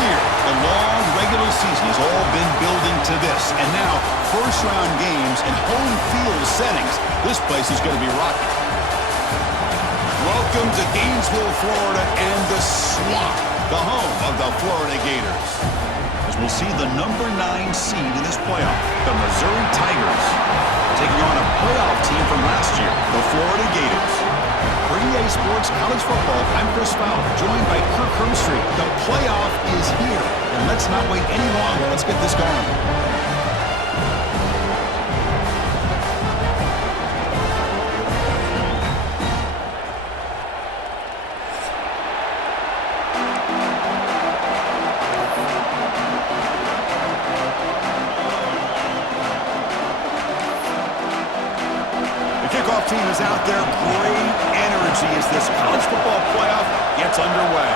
year, the long regular season has all been building to this. And now, first-round games in home field settings. This place is going to be rocking. Welcome to Gainesville, Florida, and the Swamp, the home of the Florida Gators. As we'll see the number 9 seed in this playoff, the Missouri Tigers, taking on a playoff team from last year, the Florida Gators. For EA Sports College Football, I'm Chris Fowler, joined by Kirk Hermstreet. The playoff is here, and let's not wait any longer. Let's get this going. Team is out there. Great energy as this college football playoff gets underway.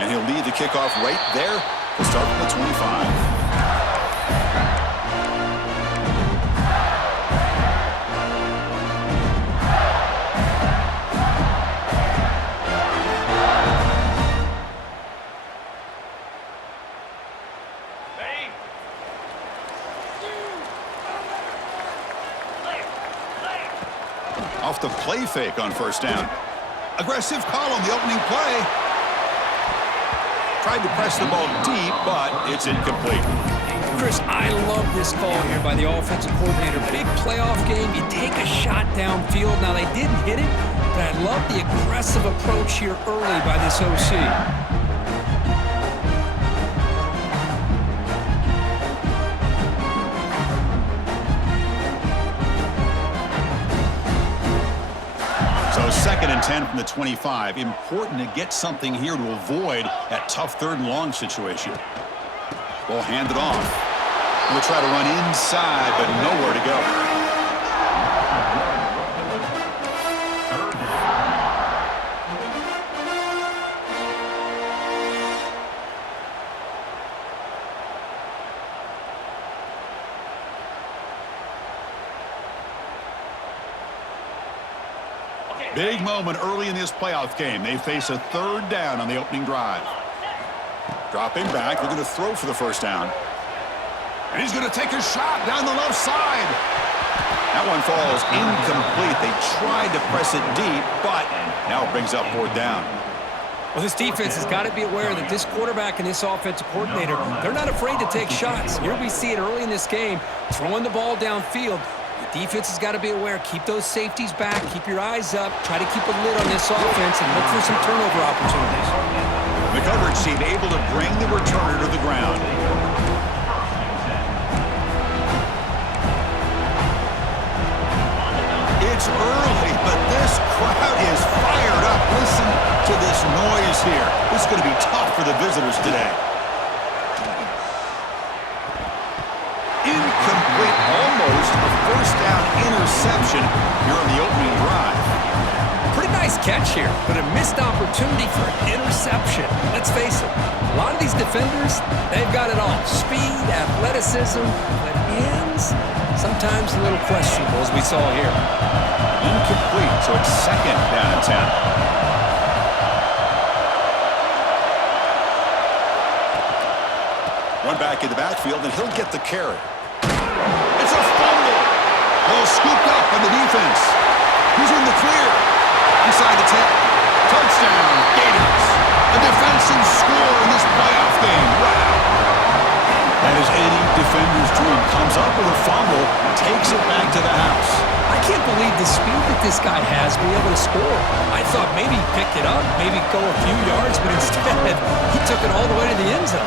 And he'll lead the kickoff right there to start from the 25. Off the play fake on first down. Aggressive call on the opening play. Tried to press the ball deep, but it's incomplete. Chris, I love this call here by the offensive coordinator. Big playoff game. You take a shot downfield. Now, they didn't hit it, but I love the aggressive approach here early by this OC. Second and 10 from the 25. Important to get something here to avoid that tough third and long situation. Ball handed off. We'll try to run inside, but nowhere to go. Big moment early in this playoff game. They face a third down on the opening drive. Dropping back. They're going to throw for the first down. And he's going to take a shot down the left side. That one falls incomplete. They tried to press it deep, but now it brings up fourth down. Well, this defense has got to be aware that this quarterback and this offensive coordinator, they're not afraid to take shots. Here we see it early in this game, throwing the ball downfield. Defense has got to be aware. Keep those safeties back. Keep your eyes up. Try to keep a lid on this offense and look for some turnover opportunities. The coverage team able to bring the returner to the ground. It's early, but this crowd is fired up. Listen to this noise here. This is going to be tough for the visitors today. Incomplete, almost a first down interception here on the opening drive. Pretty nice catch here, but a missed opportunity for an interception. Let's face it, a lot of these defenders, they've got it all. Speed, athleticism, but hands, sometimes a little questionable, as we saw here. Incomplete, so it's second down and 10. One back in the backfield, and he'll get the carry. It's a fumble. Ball scooped up by the defense. Who's in the clear? Inside the 10. Touchdown, Gators. A defensive score in this playoff game. Wow. That is any defender's dream. Comes up with a fumble, takes it back to the house. I can't believe the speed that this guy has to be able to score. I thought maybe he picked it up, maybe go a few yards, but instead he took it all the way to the end zone.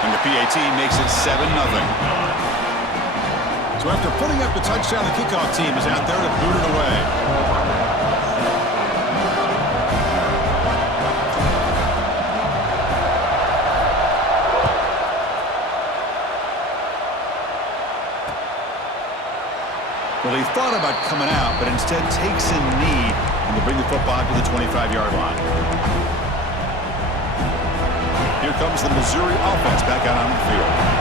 And the PAT makes it 7-0. So after putting up the touchdown, the kickoff team is out there to boot it away. Well, he thought about coming out, but instead takes a knee and will bring the football to the 25-yard line. Here comes the Missouri offense back out on the field.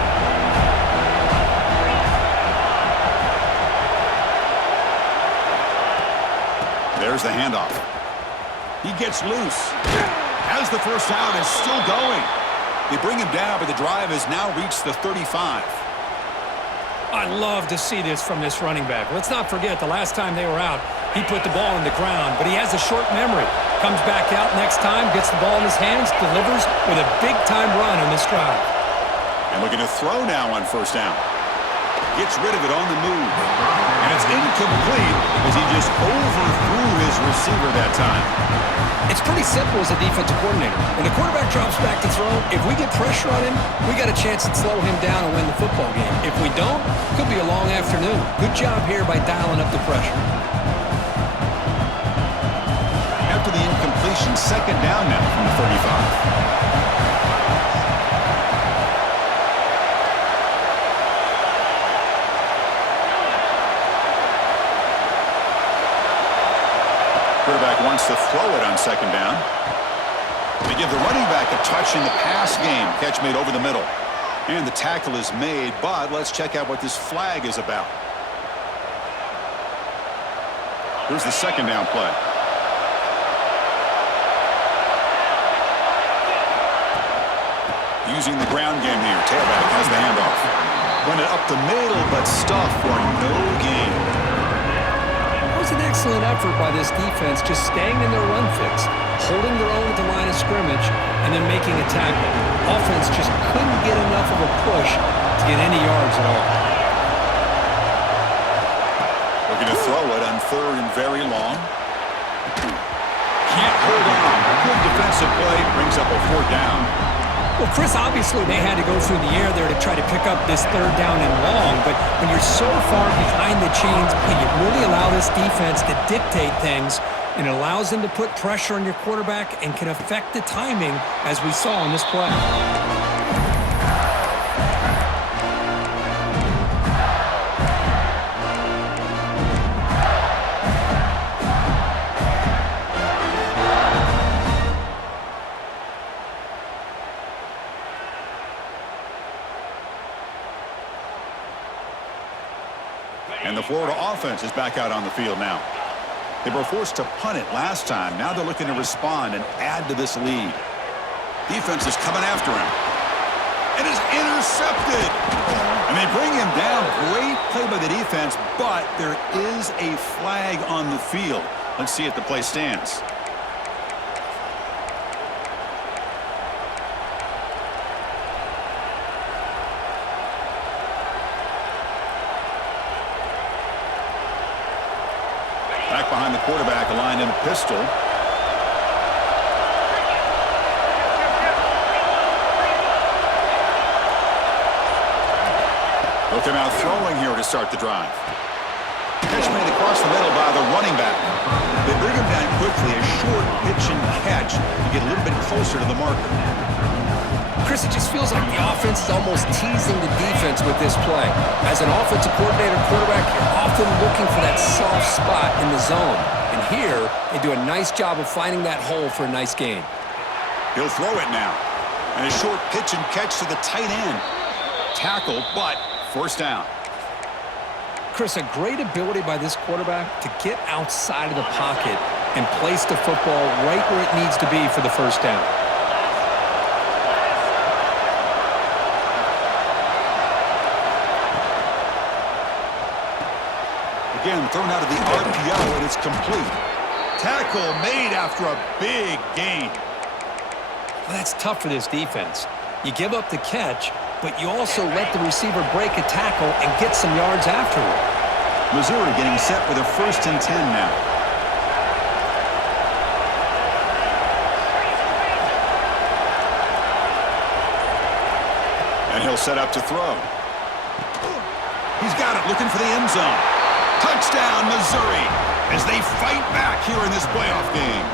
There's the handoff. He gets loose. Has the first down and still going. They bring him down, but the drive has now reached the 35. I love to see this from this running back. Let's not forget, the last time they were out, he put the ball in the ground, but he has a short memory. Comes back out next time, gets the ball in his hands, delivers with a big-time run on this drive. And looking to throw now on first down. Gets rid of it on the move. And it's incomplete as he just overthrew his receiver that time. It's pretty simple as a defensive coordinator. When the quarterback drops back to throw, if we get pressure on him, we got a chance to slow him down and win the football game. If we don't, it could be a long afternoon. Good job here by dialing up the pressure. After the incompletion, second down now from the 35. Quarterback wants to throw it on second down. They give the running back a touch in the pass game. Catch made over the middle. And the tackle is made, but let's check out what this flag is about. Here's the second down play. Using the ground game here. Tailback has the handoff. Run it up the middle, but stuff for no gain. It was an excellent effort by this defense, just staying in their run fix, holding their own at the line of scrimmage, and then making a tackle. Offense just couldn't get enough of a push to get any yards at all. Looking to throw it on third and very long. Can't hold on. Good defensive play. Brings up a fourth down. Well, Chris, obviously they had to go through the air there to try to pick up this third down and long, but when you're so far behind the chains, you really allow this defense to dictate things, and it allows them to put pressure on your quarterback and can affect the timing, as we saw in this play. And the Florida offense is back out on the field now. They were forced to punt it last time. Now they're looking to respond and add to this lead. Defense is coming after him. It is intercepted. And they bring him down. Great play by the defense, but there is a flag on the field. Let's see if the play stands. Back behind the quarterback, aligned in a pistol. Looking out throwing here to start the drive. Catch made across the middle by the running back. They bring him down quickly, a short pitch and catch to get a little bit closer to the marker. Chris, it just feels like the offense is almost teasing the defense with this play. As an offensive coordinator, quarterback, you're often looking for that soft spot in the zone. And here, they do a nice job of finding that hole for a nice gain. He'll throw it now. And a short pitch and catch to the tight end. Tackle, but first down. Chris, a great ability by this quarterback to get outside of the pocket and place the football right where it needs to be for the first down. Again, thrown out of the RPO, and it's complete. Tackle made after a big gain. Well, that's tough for this defense. You give up the catch, but you also let the receiver break a tackle and get some yards afterward. Missouri getting set with a 1st and 10 now. And he'll set up to throw. He's got it, looking for the end zone. Touchdown, Missouri, as they fight back here in this playoff game.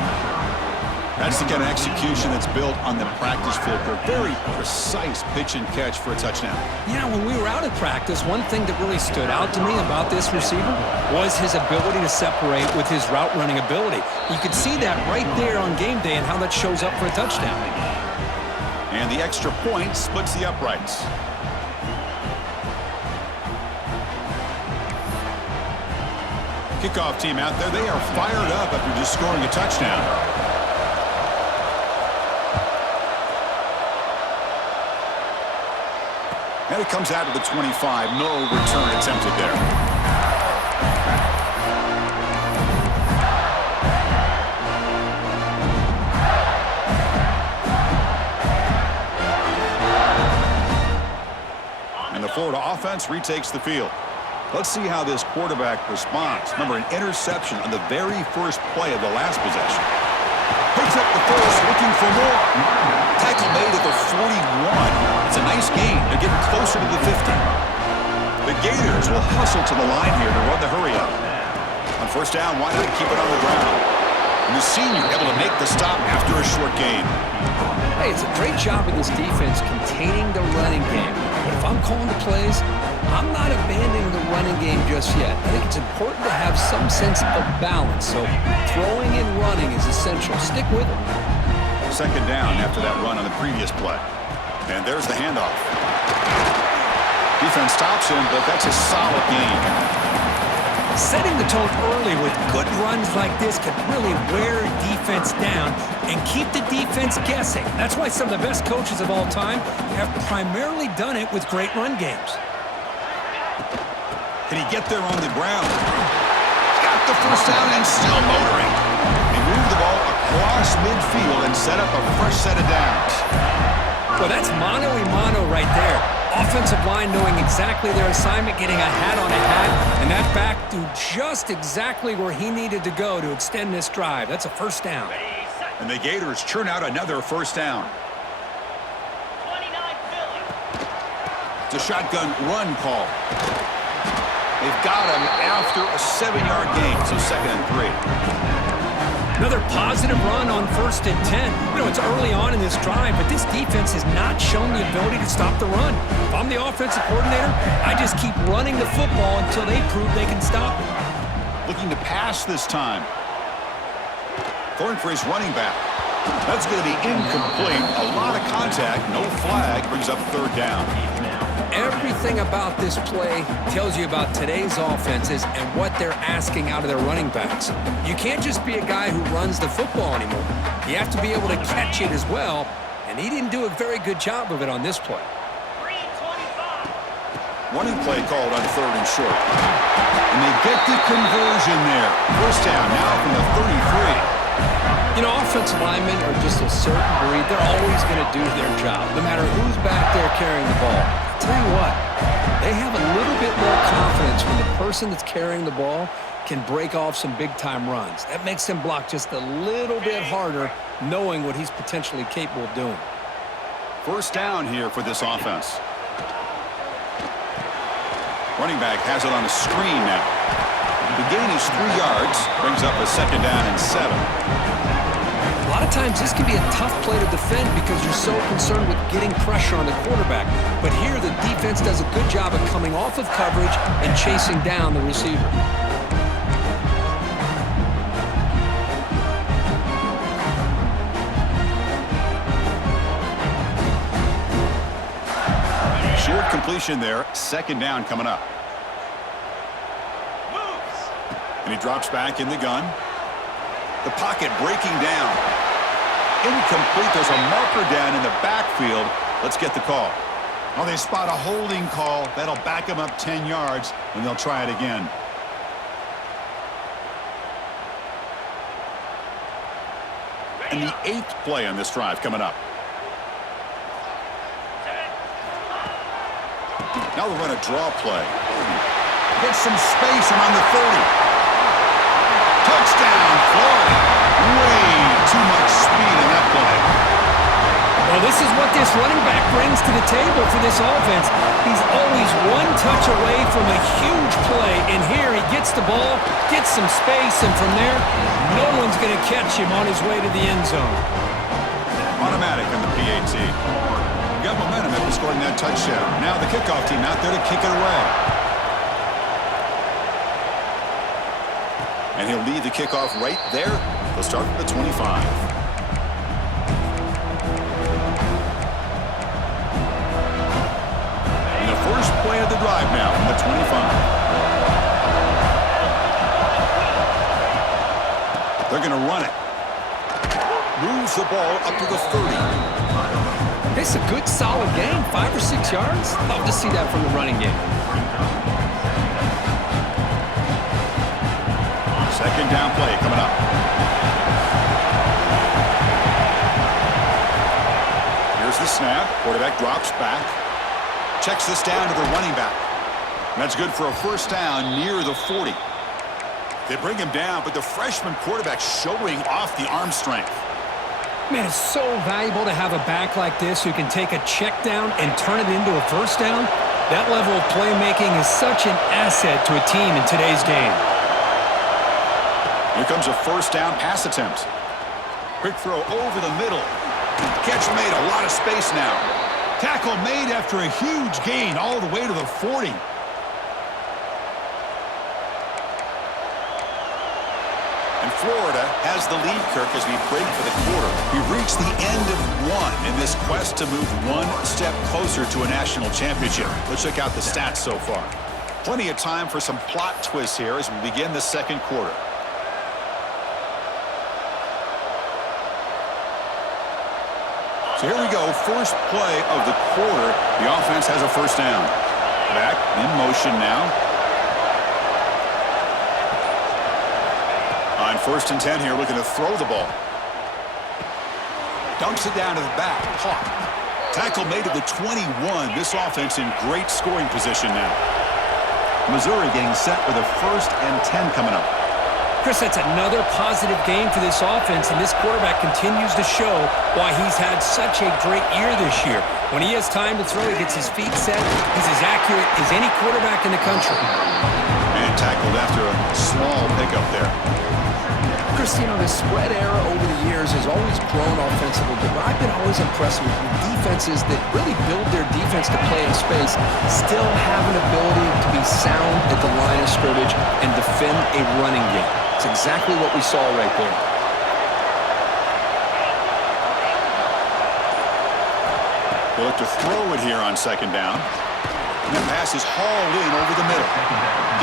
That's the kind of execution that's built on the practice field. A very precise pitch and catch for a touchdown. Yeah, when we were out at practice, one thing that really stood out to me about this receiver was his ability to separate with his route running ability. You could see that right there on game day and how that shows up for a touchdown. And the extra point splits the uprights. Kickoff team out there, they are fired up after just scoring a touchdown. And it comes out to the 25. No return attempted there. And the Florida offense retakes the field. Let's see how this quarterback responds. Remember, an interception on the very first play of the last possession. Picks up the first, looking for more. Tackle made at the 41. It's a nice gain. They're getting closer to the 50. The Gators will hustle to the line here to run the hurry up. On first down, why not keep it on the ground? And the senior able to make the stop after a short gain. Hey, it's a great job of this defense containing the running game. But if I'm calling the plays, I'm not abandoning the running game just yet. I think it's important to have some sense of balance. So throwing and running is essential. Stick with it. Second down after that run on the previous play. And there's the handoff. Defense stops him, but that's a solid gain. Setting the tone early with good runs like this can really wear defense down and keep the defense guessing. That's why some of the best coaches of all time have primarily done it with great run games. Can he get there on the ground? Got the first down and still motoring. They move the ball across midfield and set up a fresh set of downs. Well, that's mano-a-mano right there. Offensive line knowing exactly their assignment, getting a hat on a hat, and that back to just exactly where he needed to go to extend this drive. That's a first down. And the Gators churn out another first down. It's a shotgun run call. They've got him after a 7-yard gain, so 2nd and 3. Another positive run on 1st and 10. You know, it's early on in this drive, but this defense has not shown the ability to stop the run. If I'm the offensive coordinator, I just keep running the football until they prove they can stop it. Looking to pass this time. Going for his running back. That's going to be incomplete. A lot of contact, no flag, brings up 3rd down. Everything about this play tells you about today's offenses and what they're asking out of their running backs. You can't just be a guy who runs the football anymore. You have to be able to catch it as well, and he didn't do a very good job of it on this play. Running play called on 3rd and short. And they get the conversion there. First down now from the 33. You know, offensive linemen are just a certain breed. They're always going to do their job, no matter who's back there carrying the ball. I'll tell you what, they have a little bit more confidence when the person that's carrying the ball can break off some big-time runs. That makes them block just a little bit harder, knowing what he's potentially capable of doing. First down here for this offense. Running back has it on a screen now. The gain is 3 yards, brings up a 2nd down and 7. A lot of times this can be a tough play to defend because you're so concerned with getting pressure on the quarterback. But here the defense does a good job of coming off of coverage and chasing down the receiver. Short completion there, 2nd down coming up. And he drops back in the gun. The pocket breaking down. Incomplete. There's a marker down in the backfield. Let's get the call. Oh, they spot a holding call. That'll back them up 10 yards, and they'll try it again. And the 8th play on this drive coming up. Now we'll run a draw play. Get some space around the 30. Touchdown, Florida. Way too much speed in that play. Well, this is what this running back brings to the table for this offense. He's always one touch away from a huge play, and here he gets the ball, gets some space, and from there, no one's going to catch him on his way to the end zone. Automatic on the PAT. Got momentum after scoring that touchdown. Now the kickoff team out there to kick it away. And he'll lead the kickoff right there. They'll start from the 25. And the first play of the drive now from the 25. They're going to run it. Moves the ball up to the 30. It's a good, solid game. 5 or 6 yards. Love to see that from the running game. Second down play coming up. Here's the snap. Quarterback drops back. Checks this down to the running back. And that's good for a first down near the 40. They bring him down, but the freshman quarterback showing off the arm strength. Man, it's so valuable to have a back like this who can take a check down and turn it into a first down. That level of playmaking is such an asset to a team in today's game. Here comes a first down pass attempt. Quick throw over the middle. Catch made, a lot of space now. Tackle made after a huge gain all the way to the 40. And Florida has the lead, Kirk, as we break for the quarter. We've reached the end of one in this quest to move one step closer to a national championship. Let's check out the stats so far. Plenty of time for some plot twists here as we begin the second quarter. So here we go, first play of the quarter. The offense has a first down. Back in motion now. On 1st and 10 here, looking to throw the ball. Dumps it down to the back. Caught. Tackle made at the 21. This offense in great scoring position now. Missouri getting set with a 1st and 10 coming up. Chris, that's another positive game for this offense, and this quarterback continues to show why he's had such a great year this year. When he has time to throw, he gets his feet set. He's as accurate as any quarterback in the country. And tackled after a small pickup there. Chris, you know, the spread era over the years has always grown offensively, but I've been always impressed with defenses that really build their defense to play in space, still have an ability to be sound at the line of scrimmage and defend a running game. It's exactly what we saw right there. They look to throw it here on 2nd down. And the pass is hauled in over the middle.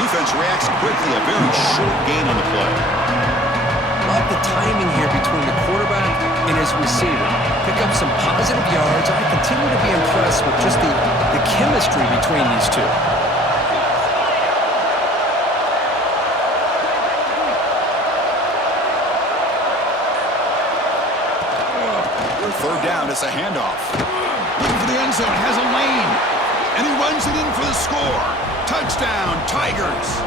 Defense reacts quickly, a very short gain on the play. Love the timing here between the quarterback and his receiver. Pick up some positive yards. I continue to be impressed with just the chemistry between these two. Third down, it's a handoff. Looking for the end zone, has a lane. And he runs it in for the score. Touchdown, Tigers.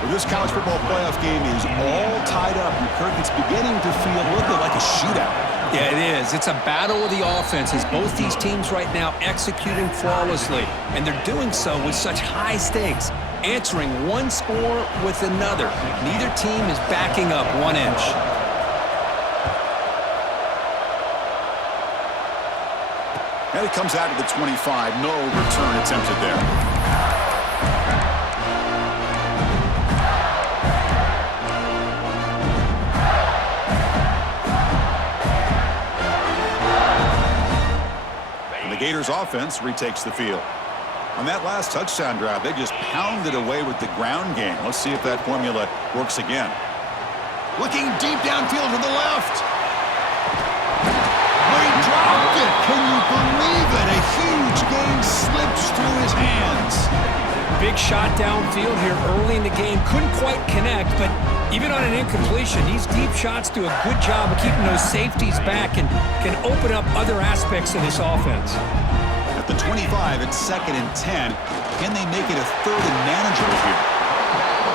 Well, this college football playoff game is all tied up. And Kirk, it's beginning to feel a little bit like a shootout. Yeah, it is. It's a battle of the offenses. Both these teams right now executing flawlessly. And they're doing so with such high stakes. Answering one score with another. Neither team is backing up 1 inch. And it comes out of the 25. No return attempted there. And the Gators offense retakes the field. On that last touchdown drive, they just pounded away with the ground game. Let's see if that formula works again. Looking deep downfield to the left. He dropped it. Can you believe it? A huge game slips through his hands. Big shot downfield here early in the game. Couldn't quite connect, but even on an incompletion, these deep shots do a good job of keeping those safeties back and can open up other aspects of this offense. At the 25, it's 2nd and 10. Can they make it a 3rd and manageable here?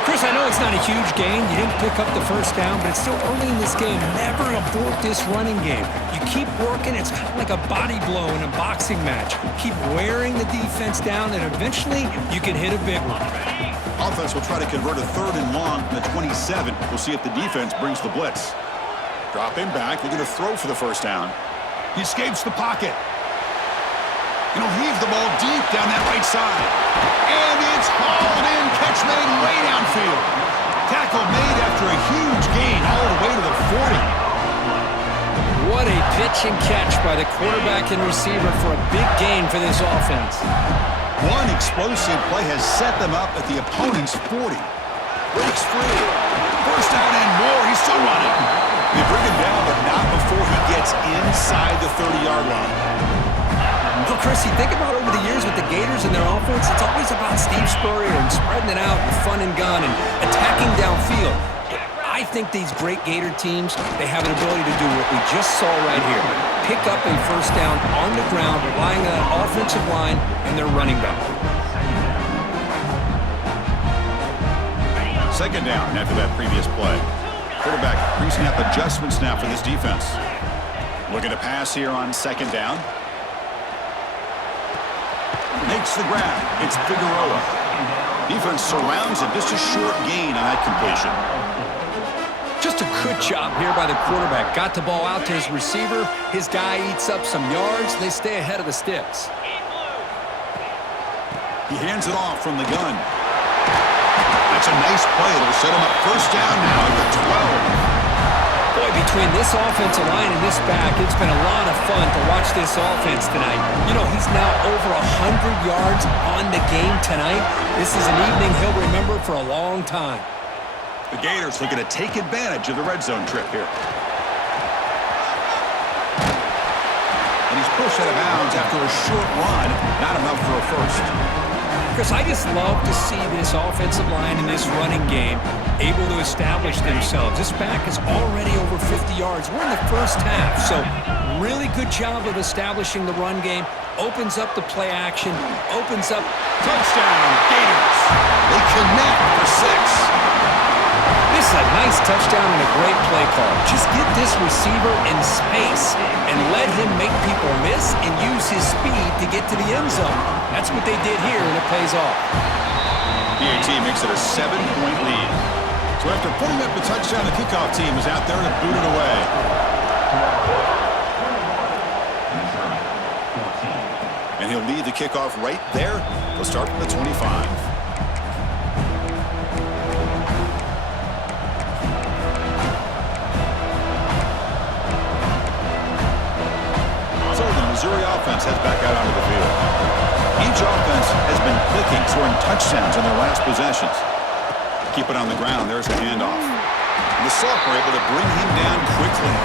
Chris, I know it's not a huge gain. You didn't pick up the first down, but it's still early in this game. Never abort this running game. You keep working. It's kind of like a body blow in a boxing match. Keep wearing the defense down, and eventually you can hit a big one. Offense will try to convert a 3rd and long from the 27. We'll see if the defense brings the blitz. Drop him back. They're going to throw for the first down. He escapes the pocket. And he'll heave the ball deep down that right side. And it's hauled in. Catch made way downfield. Tackle made after a huge gain all the way to the 40. What a pitch and catch by the quarterback and receiver for a big gain for this offense. One explosive play has set them up at the opponent's 40. Breaks free. First down and more. He's still running. before he gets inside the 30-yard line. Well, Chris, you think about over the years with the Gators and their offense, it's always about Steve Spurrier and spreading it out and fun and gun and attacking downfield. But I think these great Gator teams, they have an ability to do what we just saw right here. Pick up a first down on the ground, relying on an offensive line and their running back. Second down after that previous play. Quarterback pre-snap adjustments now for this defense. Looking to pass here on second down. Makes the grab. It's Figueroa. Defense surrounds him. Just a short gain on that completion. Just a good job here by the quarterback. Got the ball out to his receiver. His guy eats up some yards. They stay ahead of the sticks. He hands it off from the gun. That's a nice play. It'll set him up first down now at the 12. Boy, between this offensive line and this back, it's been a lot of fun to watch this offense tonight. You know, he's now over 100 yards on the game tonight. This is an evening he'll remember for a long time. The Gators looking to take advantage of the red zone trip here. And he's pushed out of bounds after a short run. Not enough for a first. Chris, I just love to see this offensive line in this running game able to establish themselves. This back is already over 50 yards. We're in the first half, so really good job of establishing the run game. Opens up the play action, opens up. Touchdown, Gators. They connect for 6. This is a nice touchdown and a great play call. Just get this receiver in space and let him make people miss and use his speed to get to the end zone. That's what they did here, and it pays off. PAT makes it a 7-point lead. So after putting up the touchdown, the kickoff team is out there to boot it away. And he'll lead the kickoff right there. He'll start from the 25. Missouri offense heads back out onto the field. Each offense has been clicking, scoring touchdowns in their last possessions. Keep it on the ground. There's the handoff. And the Sox were able to bring him down quickly.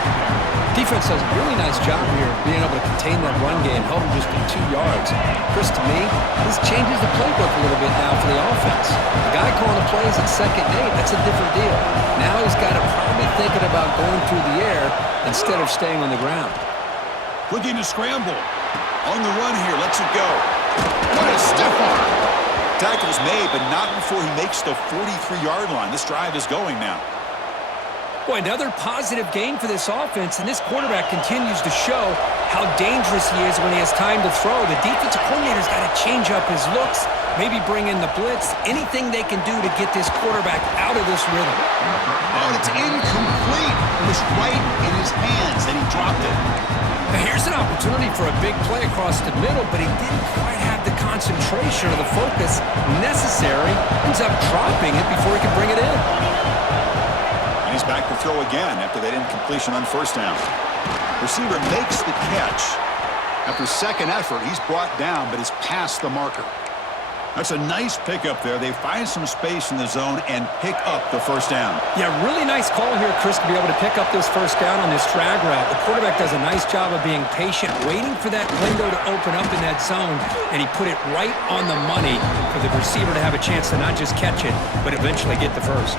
Defense does a really nice job here being able to contain that run game, held him just to 2 yards. Chris, to me, this changes the playbook a little bit now for the offense. The guy calling the plays at 2nd and 8, that's a different deal. Now he's got to probably thinking about going through the air instead of staying on the ground. Looking to scramble. On the run here, lets it go. What a stiff arm. Tackle's made, but not before he makes the 43-yard line. This drive is going now. Boy, another positive game for this offense, and this quarterback continues to show how dangerous he is when he has time to throw. The defensive coordinator's got to change up his looks, maybe bring in the blitz, anything they can do to get this quarterback out of this rhythm. Oh, it's incomplete. It was right in his hands, and he dropped it. Now here's an opportunity for a big play across the middle, but he didn't quite have the concentration or the focus necessary. Ends up dropping it before he could bring it in. And he's back to throw again after that incompletion on first down. Receiver makes the catch. After second effort, he's brought down, but is past the marker. That's a nice pickup there. They find some space in the zone and pick up the first down. Yeah, really nice call here, Chris, to be able to pick up this first down on this drag route. The quarterback does a nice job of being patient, waiting for that window to open up in that zone, and he put it right on the money for the receiver to have a chance to not just catch it, but eventually get the first.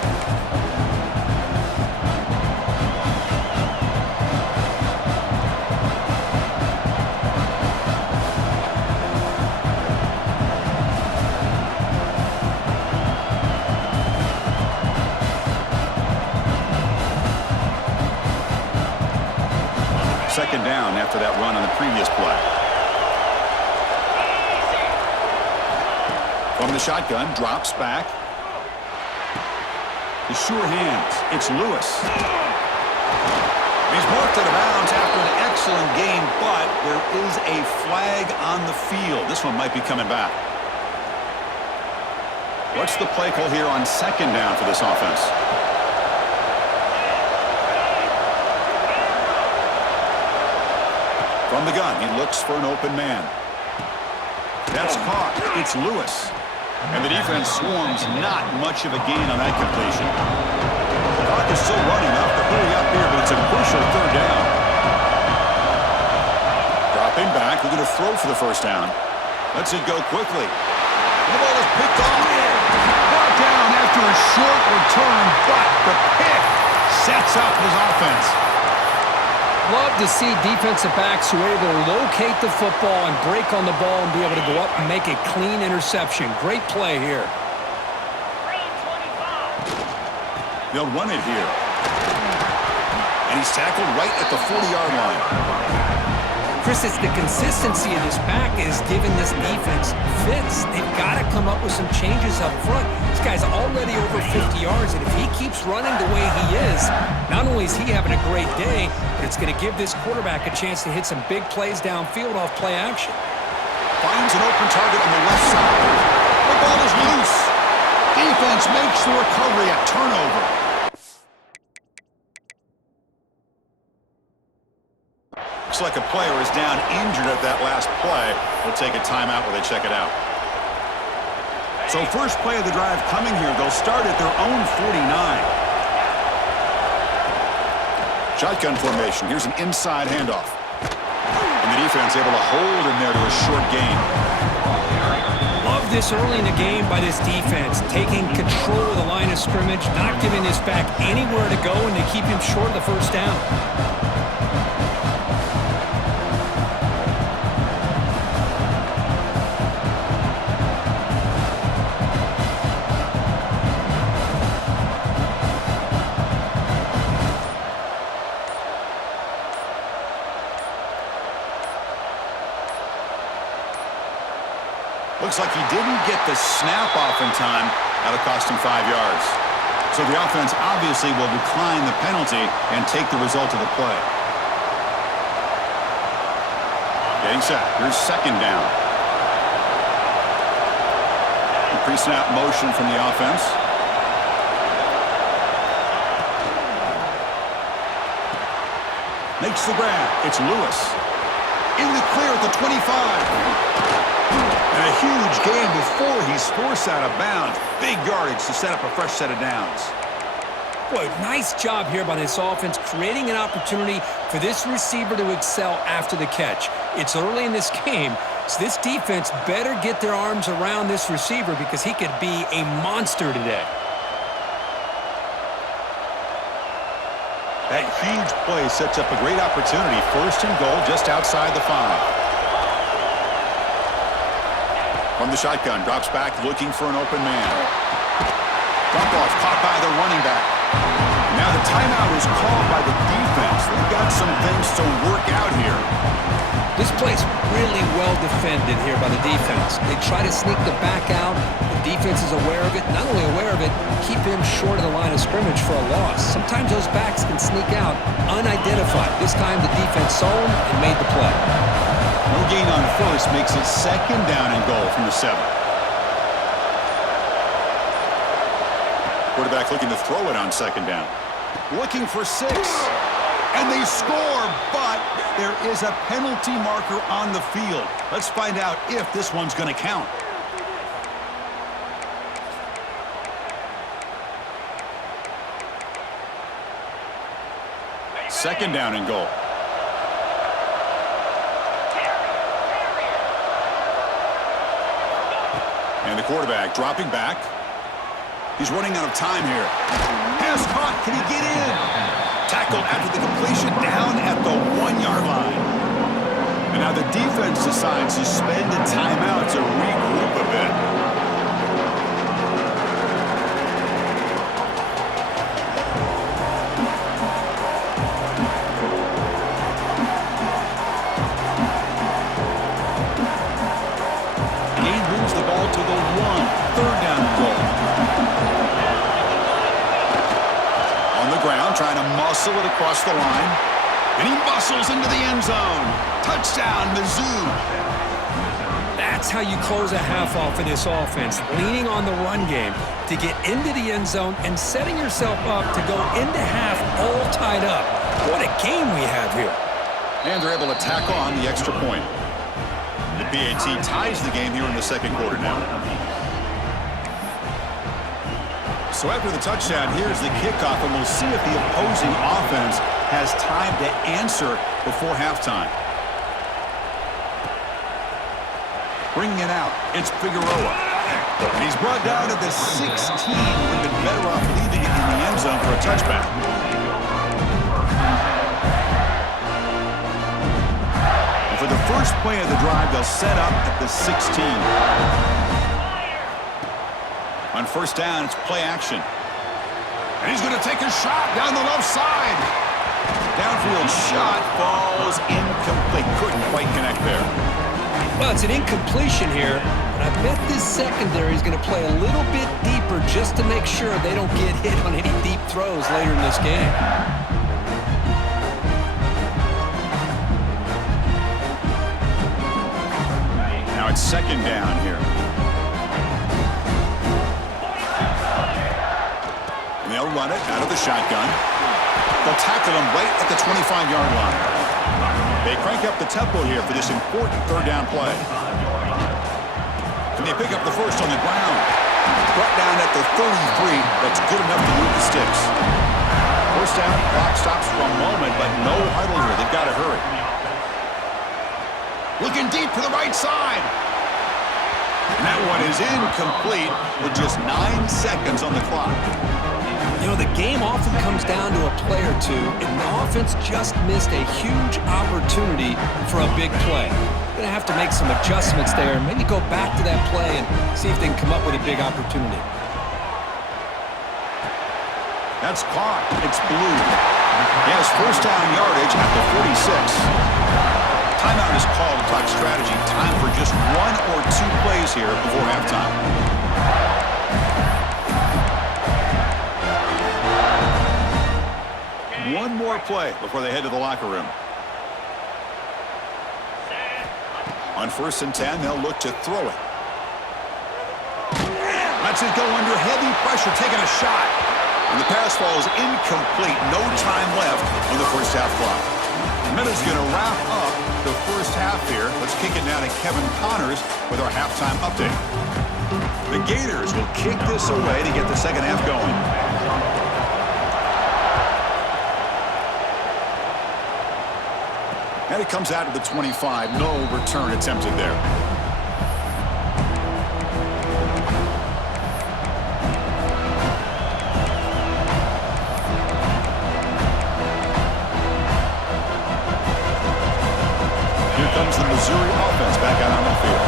Second down after that run on the previous play. From the shotgun, drops back. The sure hands. It's Lewis. He's marked out of bounds after an excellent game, but there is a flag on the field. This one might be coming back. What's the play call here on second down for this offense? From the gun, he looks for an open man. That's caught. It's Lewis. And the defense swarms, not much of a gain on that completion. The clock is still running. Off to hurry up here, but it's a crucial third down. to throw for the first down. Lets it go quickly. The ball is picked off. Brought down after a short return, but the pick sets up his offense. Love to see defensive backs who are able to locate the football and break on the ball and be able to go up and make a clean interception. Great play here. They'll run it here. And he's tackled right at the 40-yard line. Chris, it's the consistency of this back is giving this defense fits. They've got to come up with some changes up front. This guy's already over 50 yards, and if he keeps running the way he is, not only is he having a great day, but it's going to give this quarterback a chance to hit some big plays downfield off play action. Finds an open target on the left side. The ball is loose. Defense makes the recovery at turnover. Looks like a player is down injured at that last play. We'll take a timeout while they check it out. So first play of the drive coming here. They'll start at their own 49. Shotgun formation. Here's an inside handoff. And the defense able to hold him there to a short gain. Love this early in the game by this defense. Taking control of the line of scrimmage, not giving this back anywhere to go, and to keep him short of the first down. Looks like he didn't get the snap off in time. That'll cost him 5 yards. So the offense obviously will decline the penalty and take the result of the play. Getting set. Here's second down. The pre-snap motion from the offense. Makes the grab. It's Lewis. In the clear at the 25. And a huge gain before he's forced out of bounds. Big yardage to set up a fresh set of downs. Boy, nice job here by this offense, creating an opportunity for this receiver to excel after the catch. It's early in this game, so this defense better get their arms around this receiver because he could be a monster today. That huge play sets up a great opportunity. First and goal just outside the 5. From the shotgun, drops back looking for an open man. Dump off caught by the running back. Now the timeout is called by the defense. They've got some things to work out here. This play's really well defended here by the defense. They try to sneak the back out. The defense is aware of it. Not only aware of it, keep him short of the line of scrimmage for a loss. Sometimes those backs can sneak out unidentified. This time the defense saw him and made the play. No gain on first makes it second down and goal from the 7. Quarterback looking to throw it on second down. Looking for 6. And they score, but there is a penalty marker on the field. Let's find out if this one's going to count. Second down and goal. And the quarterback dropping back. He's running out of time here. Pass caught. Can he get in? Tackled after the completion down at the 1-yard line. And now the defense decides to spend a timeout to regroup a bit. To the 1, third down and goal. On the ground, trying to muscle it across the line. And he muscles into the end zone. Touchdown, Mizzou. That's how you close a half off of this offense, leaning on the run game to get into the end zone and setting yourself up to go into half all tied up. What a game we have here. And they're able to tack on the extra point. The PAT ties the game here in the second quarter now. So after the touchdown, here's the kickoff, and we'll see if the opposing offense has time to answer before halftime. Bringing it out, it's Figueroa. And he's brought down to the 16. Would have been better off leaving it in the end zone for a touchback. And for the first play of the drive, they'll set up at the 16. On first down, it's play action. And he's going to take a shot down the left side. Downfield shot falls incomplete. Couldn't quite connect there. Well, it's an incompletion here, but I bet this secondary is going to play a little bit deeper just to make sure they don't get hit on any deep throws later in this game. Now it's second down here. And they'll run it out of the shotgun. They'll tackle him right at the 25-yard line. They crank up the tempo here for this important third down play. And they pick up the first on the ground. Brought down at the 33. That's good enough to move the sticks. First down, clock stops for a moment, but no huddle here. They've got to hurry. Looking deep to the right side. And that one is incomplete with just 9 seconds on the clock. You know, the game often comes down to a play or two, and the offense just missed a huge opportunity for a big play. Going to have to make some adjustments there, and maybe go back to that play and see if they can come up with a big opportunity. That's caught. It's blue. He has first down yardage at the 46. Timeout is called to talk strategy. Time for just 1 or 2 plays here before halftime. One more play before they head to the locker room. On first and 10, they'll look to throw it. Lets it go under heavy pressure, taking a shot. And the pass falls incomplete. No time left on the first half clock. Minute's going to wrap up the first half here. Let's kick it now to Kevin Connors with our halftime update. The Gators will kick this away to get the second half going. And it comes out of the 25. No return attempted there. Here comes the Missouri offense back out on the field.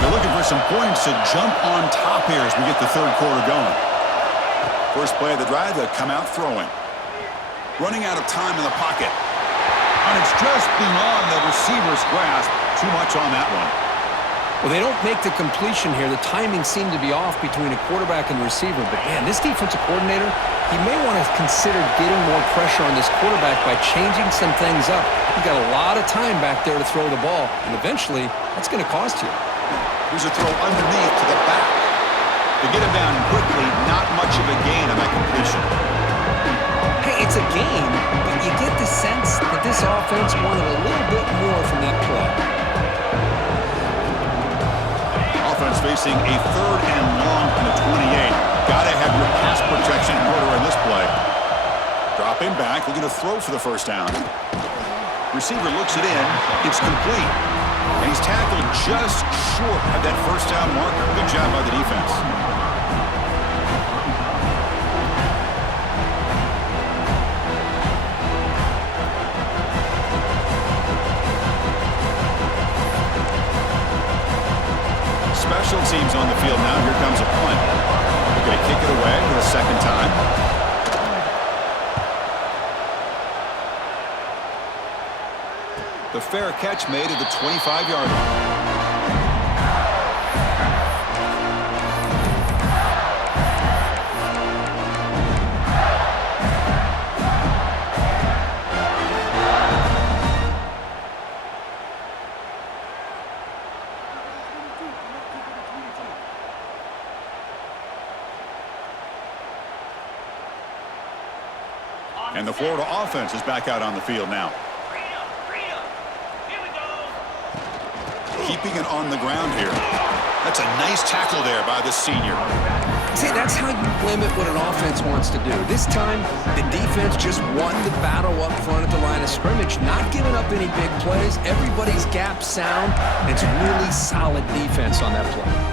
They're looking for some points to jump on top here as we get the third quarter going. First play of the drive, they'll come out throwing. Running out of time in the pocket. And it's just beyond the receiver's grasp. Too much on that one. Well, they don't make the completion here. The timing seemed to be off between a quarterback and the receiver. But, man, this defensive coordinator, he may want to consider getting more pressure on this quarterback by changing some things up. He's got a lot of time back there to throw the ball. And eventually, that's going to cost you. Here's a throw underneath to the back. To get him down quickly, not much of a gain on that completion. Hey, it's a game, but you get the sense that this offense wanted a little bit more from that play. Offense facing a third and long from the 28. Got to have your pass protection in order in this play. Dropping back, looking to throw for the first down. Receiver looks it in. It's complete. And he's tackled just short of that first down marker. Good job by the defense. Special teams on the field now. Here comes a punt. They're going to kick it away for the second time. The fair catch made at the 25-yard line. And the Florida offense is back out on the field now. Keeping it on the ground here. That's a nice tackle there by the senior. See, that's how you limit what an offense wants to do. This time, the defense just won the battle up front at the line of scrimmage, not giving up any big plays. Everybody's gap sound. It's really solid defense on that play.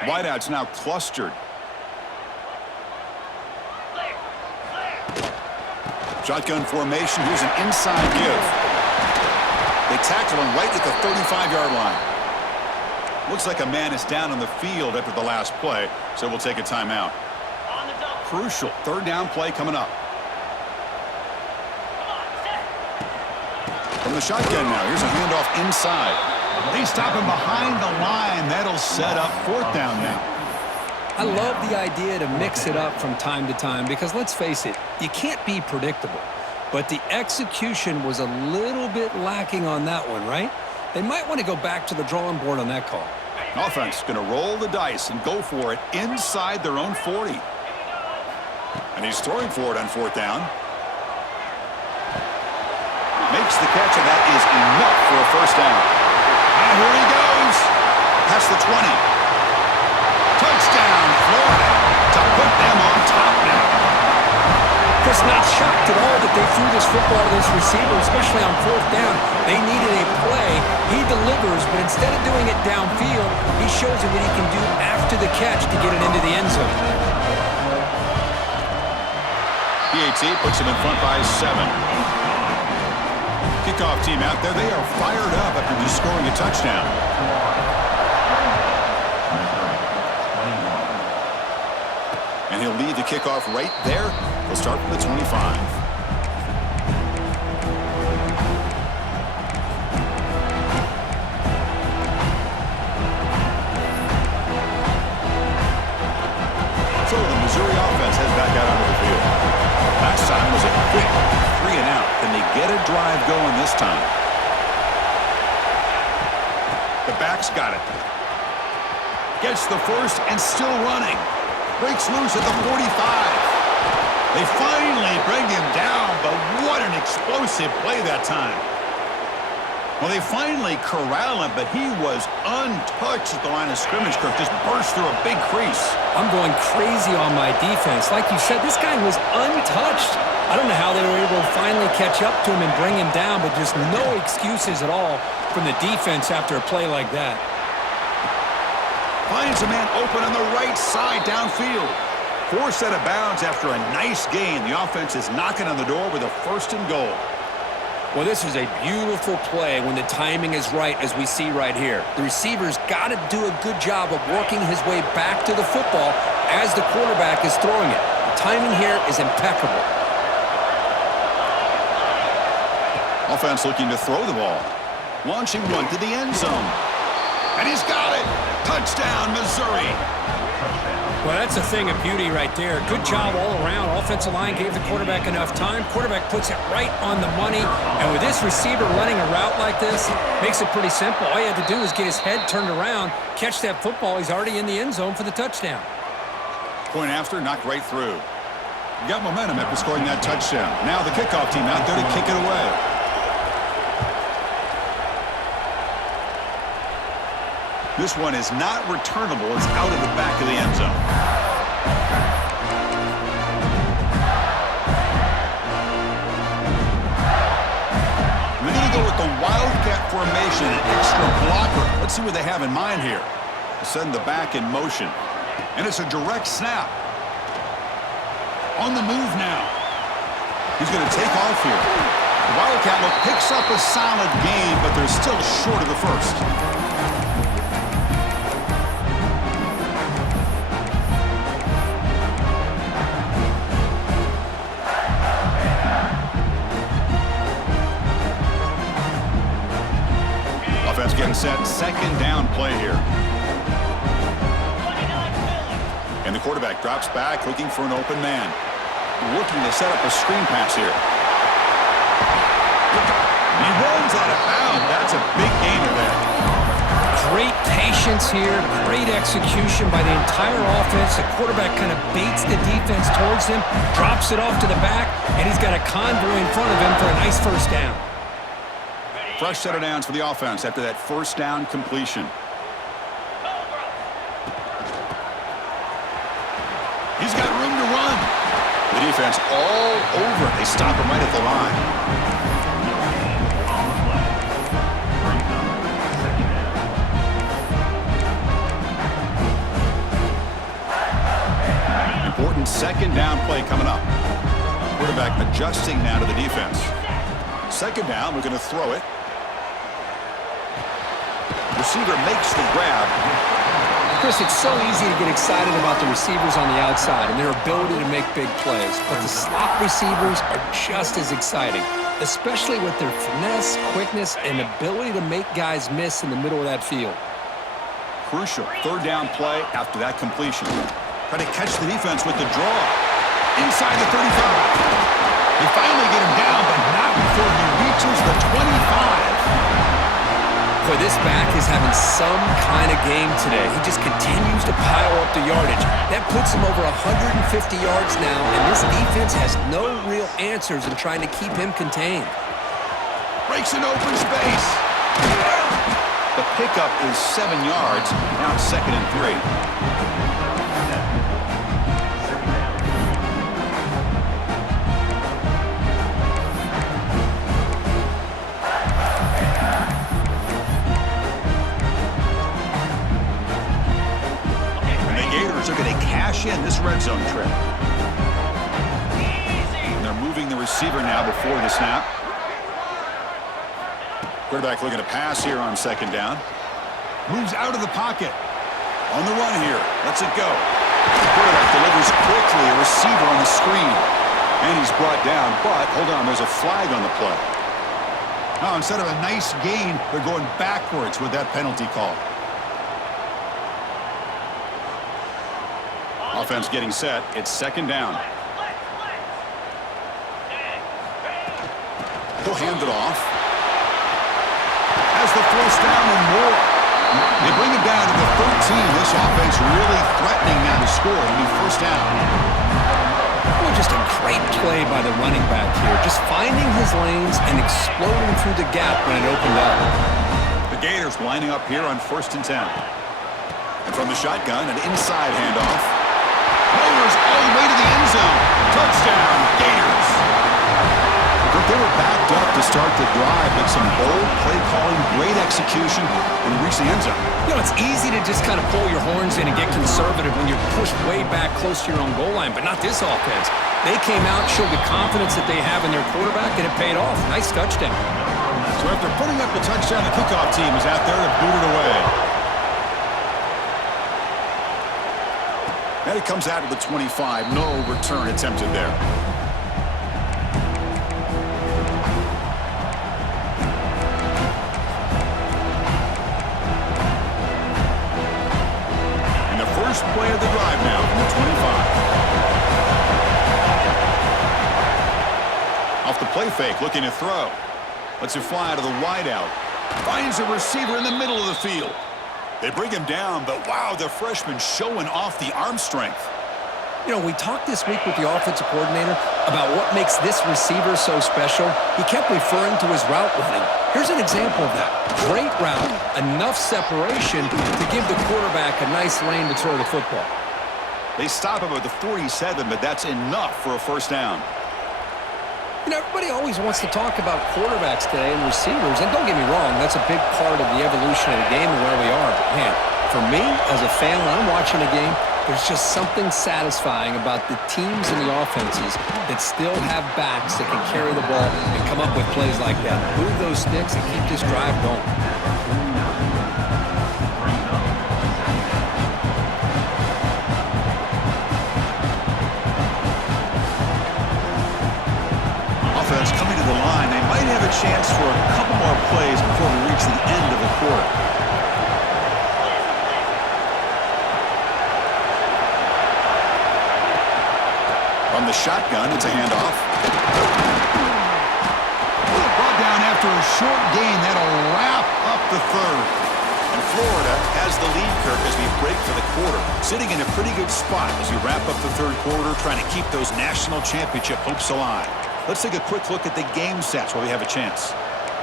Wideouts now clustered. Shotgun formation. Here's an inside give. They tackle him right at the 35-yard line. Looks like a man is down on the field after the last play, so we'll take a timeout. Crucial third down play coming up. From the shotgun now. Here's a handoff inside. They stop him behind the line. That'll set up fourth down now. I love the idea to mix it up from time to time because, let's face it, you can't be predictable. But the execution was a little bit lacking on that one, right? They might want to go back to the drawing board on that call. Offense going to roll the dice and go for it inside their own 40. And he's throwing for it on fourth down. Makes the catch, and that is enough for a first down. And here he goes. Past the 20. Touchdown, Florida, to put them on top now. Chris, not shocked at all that they threw this football to this receiver, especially on fourth down. They needed a play. He delivers, but instead of doing it downfield, he shows him what he can do after the catch to get it into the end zone. PAT puts him in front by 7. Kickoff team out there. They are fired up after just scoring a touchdown. And he'll lead the kickoff right there. He'll start from the 25. So the Missouri offense heads back out onto the field. Last time was a quick 3 and out. Can they get a drive going this time? The back's got it. Gets the first and still running. Breaks loose at the 45. They finally bring him down, but what an explosive play that time. Well, they finally corral him, but he was untouched at the line of scrimmage. Kirk just burst through a big crease. I'm going crazy on my defense. Like you said, this guy was untouched. I don't know how they were able to finally catch up to him and bring him down, but just no excuses at all from the defense after a play like that. Finds a man open on the right side downfield. Forced out of bounds after a nice gain. The offense is knocking on the door with a 1st and goal. Well, this is a beautiful play when the timing is right, as we see right here. The receiver's got to do a good job of working his way back to the football as the quarterback is throwing it. The timing here is impeccable. Offense looking to throw the ball. Launching one to the end zone. And he's got it. Touchdown, Missouri. Well, that's a thing of beauty right there. Good job all around. Offensive line gave the quarterback enough time. Quarterback puts it right on the money. And with this receiver running a route like this, makes it pretty simple. All you had to do is get his head turned around, catch that football. He's already in the end zone for the touchdown. Point after, knocked right through. Got momentum after scoring that touchdown. Now the kickoff team out there to kick it away. This one is not returnable. It's out of the back of the end zone. They're going to go with the Wildcat formation, an extra blocker. Let's see what they have in mind here. Send the back in motion. And it's a direct snap. On the move now. He's going to take off here. The Wildcat look picks up a solid gain, but they're still short of the first. Offense getting set, 2nd down play here. And the quarterback drops back, looking for an open man. Looking to set up a screen pass here. He runs out of bounds. That's a big gainer there. Great patience here, great execution by the entire offense. The quarterback kind of baits the defense towards him, drops it off to the back, and he's got a convoy in front of him for a nice first down. Fresh set of downs for the offense after that first down completion. He's got room to run. The defense all over. They stop him right at the line. Important second down play coming up. Quarterback adjusting now to the defense. Second down, we're going to throw it. Receiver makes the grab. Chris, it's so easy to get excited about the receivers on the outside and their ability to make big plays, but the slot receivers are just as exciting, especially with their finesse, quickness, and ability to make guys miss in the middle of that field. Crucial third down play after that completion. Try to catch the defense with the draw. Inside the 35. They finally get him down, but not before he reaches the 25. Boy, this back is having some kind of game today. He just continues to pile up the yardage. That puts him over 150 yards now, and this defense has no real answers in trying to keep him contained. Breaks an open space. The pickup is 7 yards. Now it's 2nd and 3. Are going to cash in this red zone trip. And they're moving the receiver now before the snap. Quarterback looking to pass here on second down. Moves out of the pocket. On the run here. Lets it go. Quarterback delivers quickly. A receiver on the screen. And he's brought down. But, hold on, there's a flag on the play. Now, instead of a nice gain, they're going backwards with that penalty call. Offense getting set. It's second down. He'll hand it off. Has the first down and more. They bring it down to the 13. This offense really threatening now to score. It'll be first down. Oh, just a great play by the running back here. Just finding his lanes and exploding through the gap when it opened up. The Gators lining up here on 1st and 10. And from the shotgun, an inside handoff. Motors all the way to the end zone. Touchdown, Gators. They were backed up to start the drive, but some bold play calling, great execution, and reach the end zone. You know, it's easy to just kind of pull your horns in and get conservative when you're pushed way back close to your own goal line, but not this offense. They came out, showed the confidence that they have in their quarterback, and it paid off. Nice touchdown. So after putting up the touchdown, the kickoff team is out there to boot it away. And it comes out of the 25. No return attempted there. And the first play of the drive now from the 25. Off the play fake, looking to throw. Lets it fly out of the wideout. Finds a receiver in the middle of the field. They bring him down, but wow, the freshman showing off the arm strength. You know, we talked this week with the offensive coordinator about what makes this receiver so special. He kept referring to his route running. Here's an example of that. Great route, enough separation to give the quarterback a nice lane to throw the football. They stop him at the 47, but that's enough for a first down. You know, everybody always wants to talk about quarterbacks today and receivers, and don't get me wrong, that's a big part of the evolution of the game and where we are. But man, for me, as a fan, when I'm watching a game, there's just something satisfying about the teams and the offenses that still have backs that can carry the ball and come up with plays like that. Move those sticks and keep this drive going. Offense coming to the line. They might have a chance for a couple more plays before we reach the end of the quarter. From the shotgun, it's a handoff. Brought down after a short gain. That'll wrap up the third. And Florida has the lead, Kirk, as we break for the quarter. Sitting in a pretty good spot as we wrap up the third quarter, trying to keep those national championship hopes alive. Let's take a quick look at the game stats while we have a chance.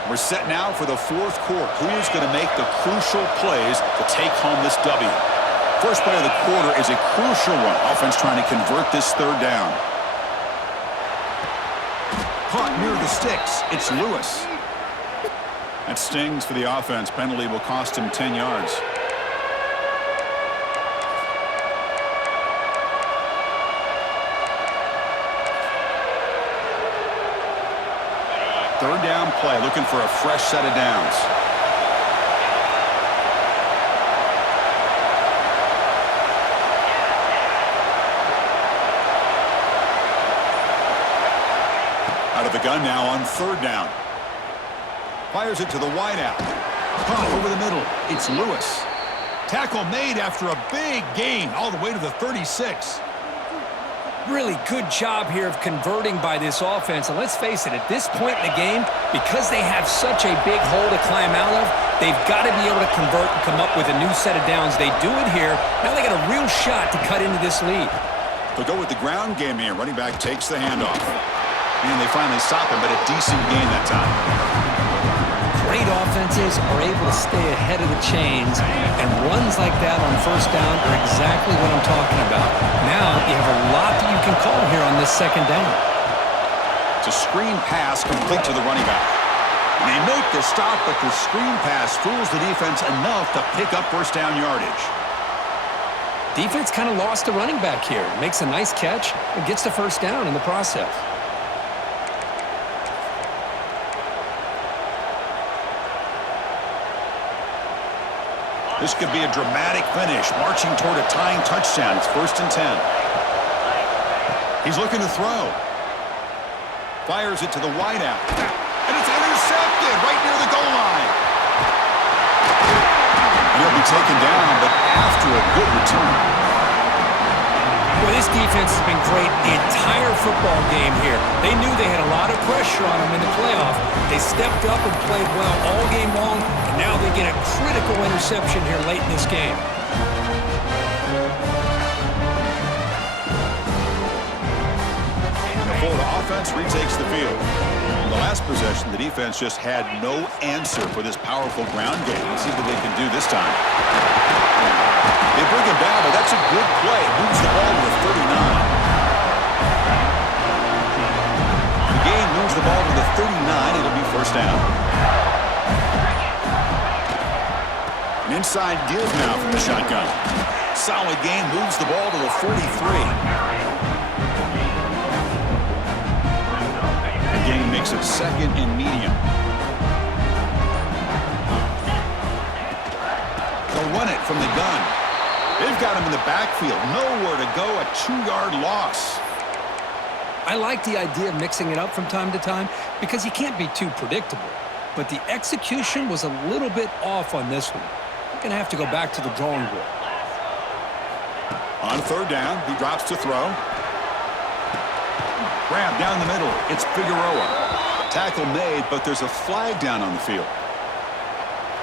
We're set now for the fourth quarter. Who's going to make the crucial plays to take home this W? First play of the quarter is a crucial one. Offense trying to convert this third down. Caught near the sticks. It's Lewis. That stings for the offense. Penalty will cost him 10 yards. Third down play, looking for a fresh set of downs. Out of the gun now on third down. Fires it to the wideout. Caught over the middle. It's Lewis. Tackle made after a big gain all the way to the 36. Really good job here of converting by this offense. And let's face it, at this point in the game, because they have such a big hole to climb out of, they've got to be able to convert and come up with a new set of downs. They do it here. Now they got a real shot to cut into this lead. They'll go with the ground game here. Running back takes the handoff. And they finally stop him, but a decent gain that time. Great offenses are able to stay ahead of the chains, and runs like that on first down are exactly what I'm talking about. Now you have a lot that you can call here on this second down. It's a screen pass complete to the running back. And they make the stop, but the screen pass fools the defense enough to pick up first down yardage. Defense kind of lost the running back here. Makes a nice catch and gets the first down in the process. This could be a dramatic finish, marching toward a tying touchdown. It's 1st and 10. He's looking to throw. Fires it to the wideout. And it's intercepted right near the goal line. And he'll be taken down, but after a good return. Well, this defense has been great the entire football game here. They knew they had a lot of pressure on them in the playoff. They stepped up and played well all game long, and now they get a critical interception here late in this game. And the Florida offense retakes the field. In the last possession, the defense just had no answer for this powerful ground game. Let's see what they can do this time. They bring him down, but that's a good play. Moves the ball to the 39. The gain moves the ball to the 39. It'll be first down. An inside give now from the shotgun. Solid gain, moves the ball to the 43. The gain makes it second and medium. They'll run it from the gun. They've got him in the backfield. Nowhere to go. A 2-yard loss. I like the idea of mixing it up from time to time because you can't be too predictable. But the execution was a little bit off on this one. You're going to have to go back to the drawing board. On third down, he drops to throw. Grab down the middle. It's Figueroa. Tackle made, but there's a flag down on the field.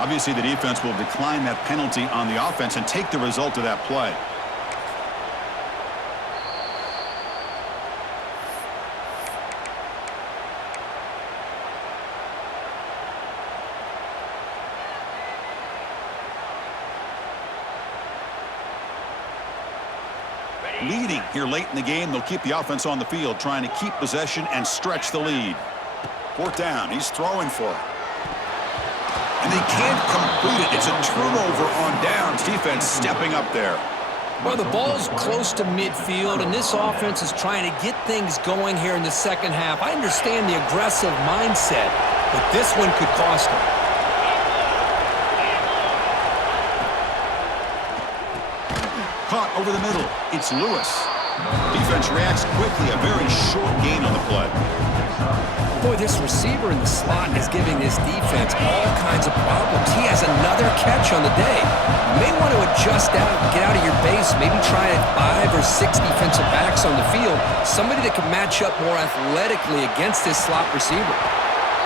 Obviously, the defense will decline that penalty on the offense and take the result of that play. Leading here late in the game, they'll keep the offense on the field, trying to keep possession and stretch the lead. Fourth down, he's throwing for it. And they can't complete it. It's a turnover on downs. Defense stepping up there. Well, the ball's close to midfield, and this offense is trying to get things going here in the second half. I understand the aggressive mindset, but this one could cost them. Caught over the middle. It's Lewis. Defense reacts quickly. A very short gain on the play. Boy, this receiver in the slot is giving this defense all kinds of problems. He has another catch on the day. You may want to adjust out, get out of your base, maybe try 5 or 6 defensive backs on the field, somebody that can match up more athletically against this slot receiver.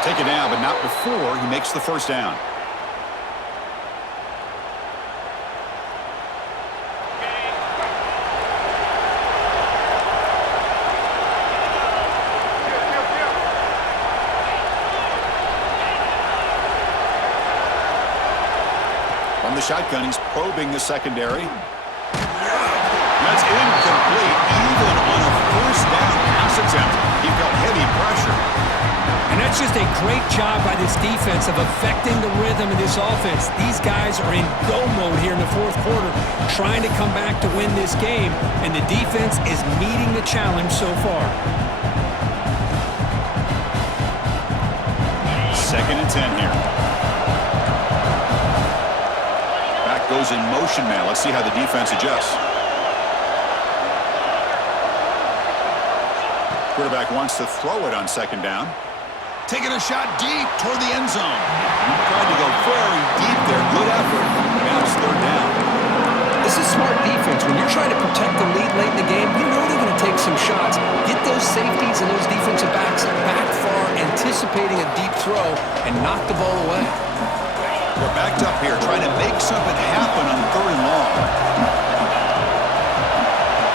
Take it down, but not before he makes the first down. From the shotgun, he's probing the secondary. That's incomplete. Even on a first down pass attempt, he felt heavy pressure. And that's just a great job by this defense of affecting the rhythm of this offense. These guys are in go mode here in the fourth quarter, trying to come back to win this game, and the defense is meeting the challenge so far. 2nd and 10 here. Back goes in motion now. Let's see how the defense adjusts. Quarterback wants to throw it on 2nd down. Taking a shot deep toward the end zone. Tried to go very deep there. Good effort. Now it's 3rd down. This is smart defense. When you're trying to protect the lead late in the game, you know they're going to take some shots. Get those safeties and those defensive backs back far, anticipating a deep throw, and knock the ball away. We're backed up here, trying to make something happen on 3rd and long.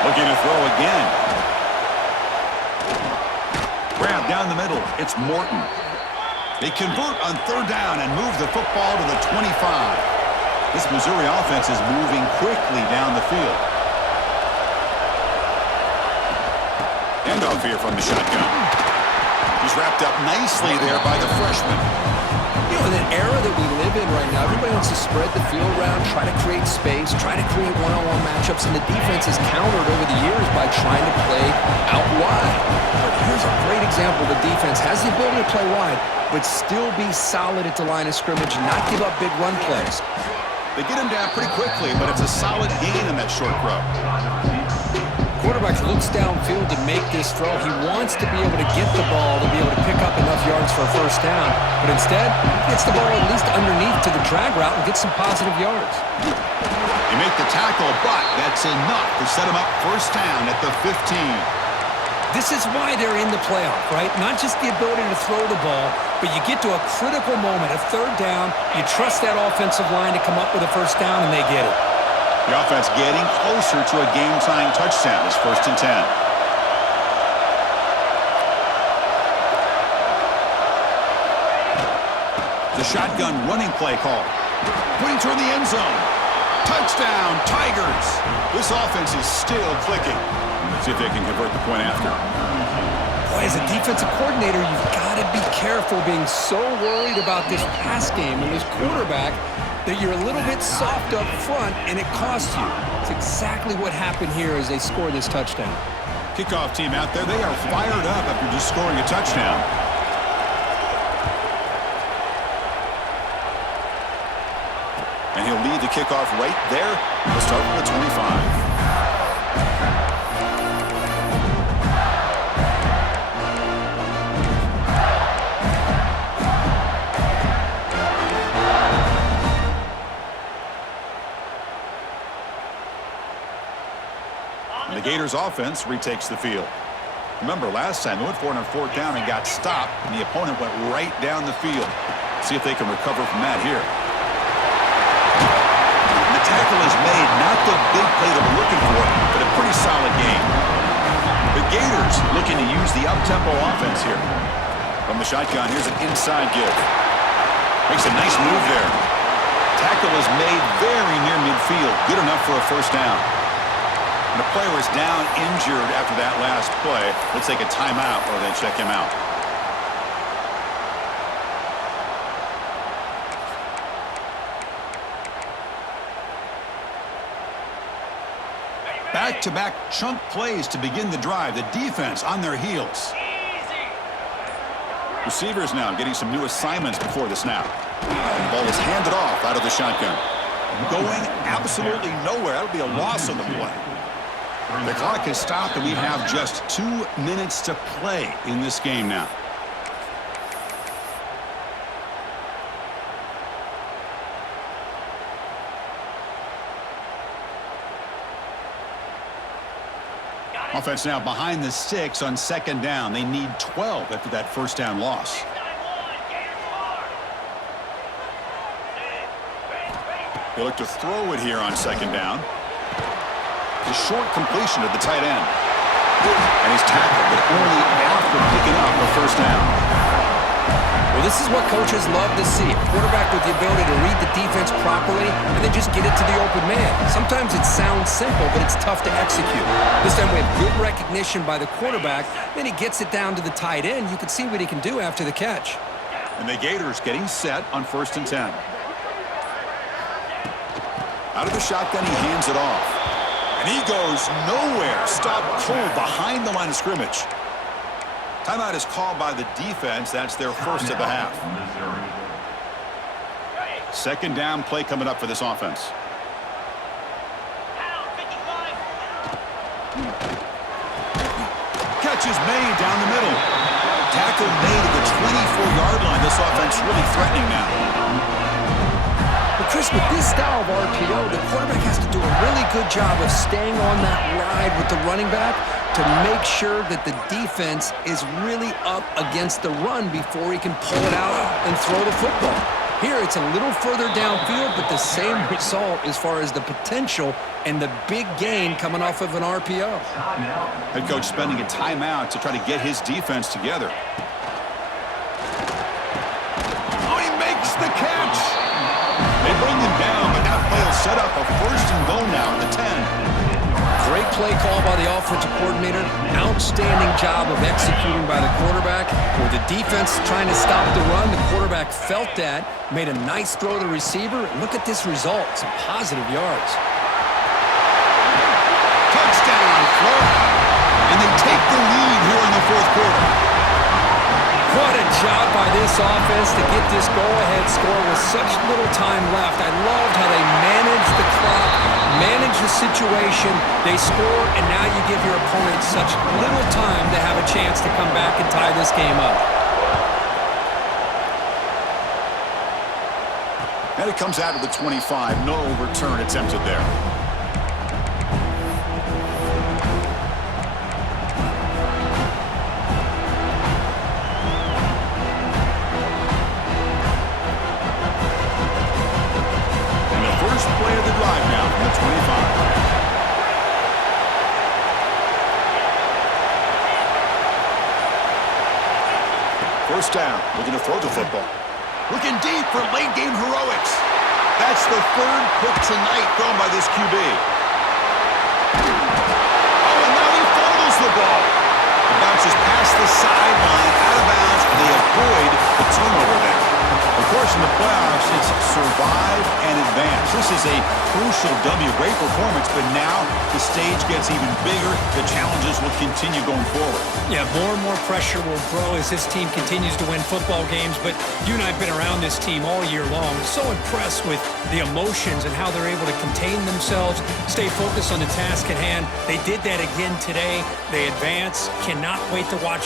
Looking to throw again. Grab down the middle. It's Morton. They convert on 3rd down and move the football to the 25. This Missouri offense is moving quickly down the field. Handoff here from the shotgun. He's wrapped up nicely there by the freshman. You know, in an era that we live in right now, everybody wants to spread the field around, try to create space, try to create one-on-one matchups, and the defense has countered over the years by trying to play out wide. But here's a great example. The defense has the ability to play wide, but still be solid at the line of scrimmage, not give up big run plays. They get him down pretty quickly, but it's a solid gain in that short throw. Quarterback looks downfield to make this throw. He wants to be able to get the ball to be able to pick up enough yards for a first down, but instead, he gets the ball at least underneath to the drag route and gets some positive yards. They make the tackle, but that's enough to set him up first down at the 15. This is why they're in the playoff, right? Not just the ability to throw the ball, but you get to a critical moment, a 3rd down, you trust that offensive line to come up with a first down, and they get it. The offense getting closer to a game-tying touchdown. It's 1st and 10. The shotgun running play call. Pointing toward the end zone. Touchdown, Tigers. This offense is still clicking. See if they can convert the point after. Boy, as a defensive coordinator, you've got to be careful being so worried about this pass game and this quarterback that you're a little bit soft up front, and it costs you. It's exactly what happened here as they score this touchdown. Kickoff team out there, they are fired up after just scoring a touchdown. And he'll lead the kickoff right there. We'll start from the 25. The Gators offense retakes the field. Remember, last time they went for it on 4th down and got stopped, and the opponent went right down the field. See if they can recover from that here. The tackle is made, not the big play that we're looking for, but a pretty solid game. The Gators looking to use the up-tempo offense here. From the shotgun, here's an inside give. Makes a nice move there. Tackle is made very near midfield, good enough for a first down. And the player is down injured after that last play. Let's take a timeout or then check him out. Back-to-back chunk plays to begin the drive. The defense on their heels. Receivers now getting some new assignments before the snap. The ball is handed off out of the shotgun. Going absolutely nowhere. That'll be a loss on the play. The clock has stopped, and we have just 2 minutes to play in this game now. Offense now behind the 6 on 2nd down. They need 12 after that first down loss. They look to throw it here on 2nd down. A short completion to the tight end. And he's tackled, but only after picking up the first down. Well, this is what coaches love to see. A quarterback with the ability to read the defense properly and then just get it to the open man. Sometimes it sounds simple, but it's tough to execute. This time we have good recognition by the quarterback. Then he gets it down to the tight end. You can see what he can do after the catch. And the Gators getting set on 1st and 10. Out of the shotgun, he hands it off. And he goes nowhere. Stopped cold behind the line of scrimmage. Timeout is called by the defense. That's their first of the half. 2nd down play coming up for this offense. Catch is made down the middle. Tackle made at the 24-yard line. This offense really threatening now. But Chris, with this style of RPO, the quarterback has to do a really good job of staying on that ride with the running back to make sure that the defense is really up against the run before he can pull it out and throw the football. Here, it's a little further downfield, but the same result as far as the potential and the big gain coming off of an RPO. Head coach spending a timeout to try to get his defense together. Oh, he makes the catch. They bring him down, but that play will set up a 1st and goal now at the 10. Great play call by the offensive coordinator. Outstanding job of executing by the quarterback. With the defense trying to stop the run, the quarterback felt that, made a nice throw to the receiver. Look at this result. Some positive yards. Touchdown, Florida. And they take the lead here in the 4th quarter. What a job by this offense to get this go-ahead score with such little time left. I loved how they managed the clock, managed the situation. They score, and now you give your opponent such little time to have a chance to come back and tie this game up. And it comes out of the 25. No return attempted there. Play of the drive now from the 25. First down, looking to throw the football. Looking deep for late game heroics. That's the 3rd pick tonight thrown by this QB. Oh, and now he fumbles the ball. It bounces past the sideline, out of bounds, and they avoid the turnover there. Of course, in the playoffs, it's survive and advance. This is a crucial W. Great performance, but now the stage gets even bigger. The challenges will continue going forward. Yeah, more and more pressure will grow as this team continues to win football games, but you and I have been around this team all year long. So impressed with the emotions and how they're able to contain themselves, stay focused on the task at hand. They did that again today. They advance. Cannot wait to watch